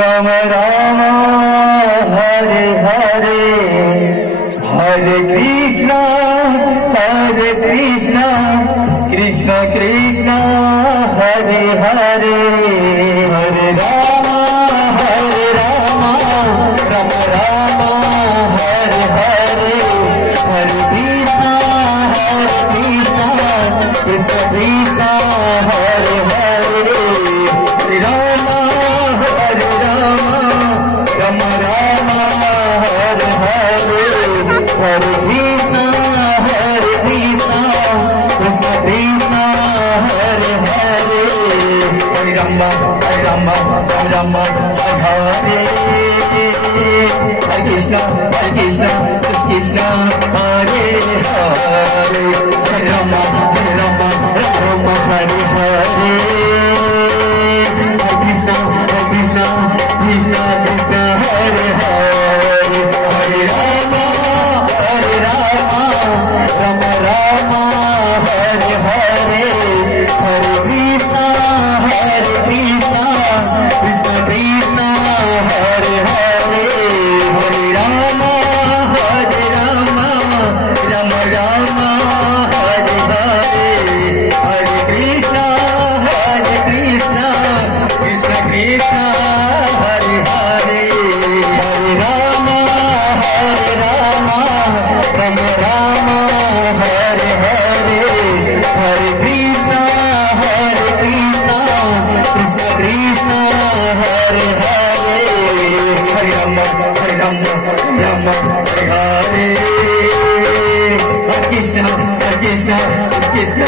Ram Ram Hare Hare Hare Krishna Krishna Krishna Hare Hare Hare Ram Ram Ram Hare Hare Hare Krishna Krishna Krishna Hare Hare Hare Ram Ram Hare Hare Hare Krishna Krishna Krishna Hare Hare Hare Ram Hare Krishna Krishna Krishna Hare Hare Hare Ram Hare Hare Krishna Krishna Krishna Krishna Hare Hare Hare Ram Ram Hare Hare Hare Krishna Krishna Krishna Hare Hare Hare Ram Ram Hare Hare Krishna, Krishna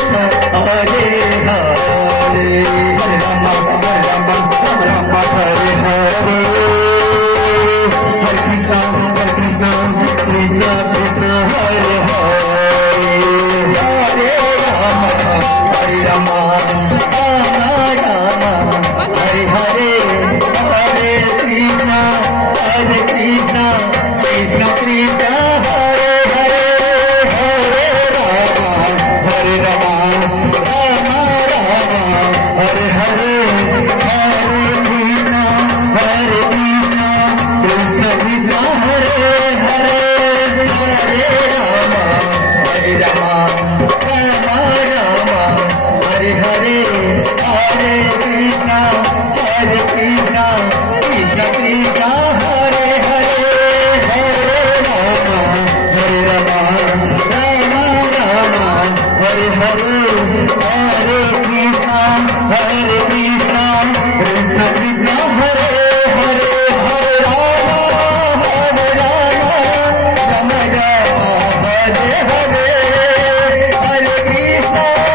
Hare Hare, Hare Rama, Rama Hare Hare, Hare Krishna, Krishna Krishna Hare Hare, Hare Rama, Hare Rama, Rama Rama, Hare Hare, Hare Krishna, Krishna Krishna Hare Hare, Hare Rama, Hare Rama, Rama Rama, Hare Hare, Hare Krishna, Krishna Krishna Hare Hare, Hare Rama, Hare Rama, Rama Rama, Hare Hare, Hare Krishna, Krishna Krishna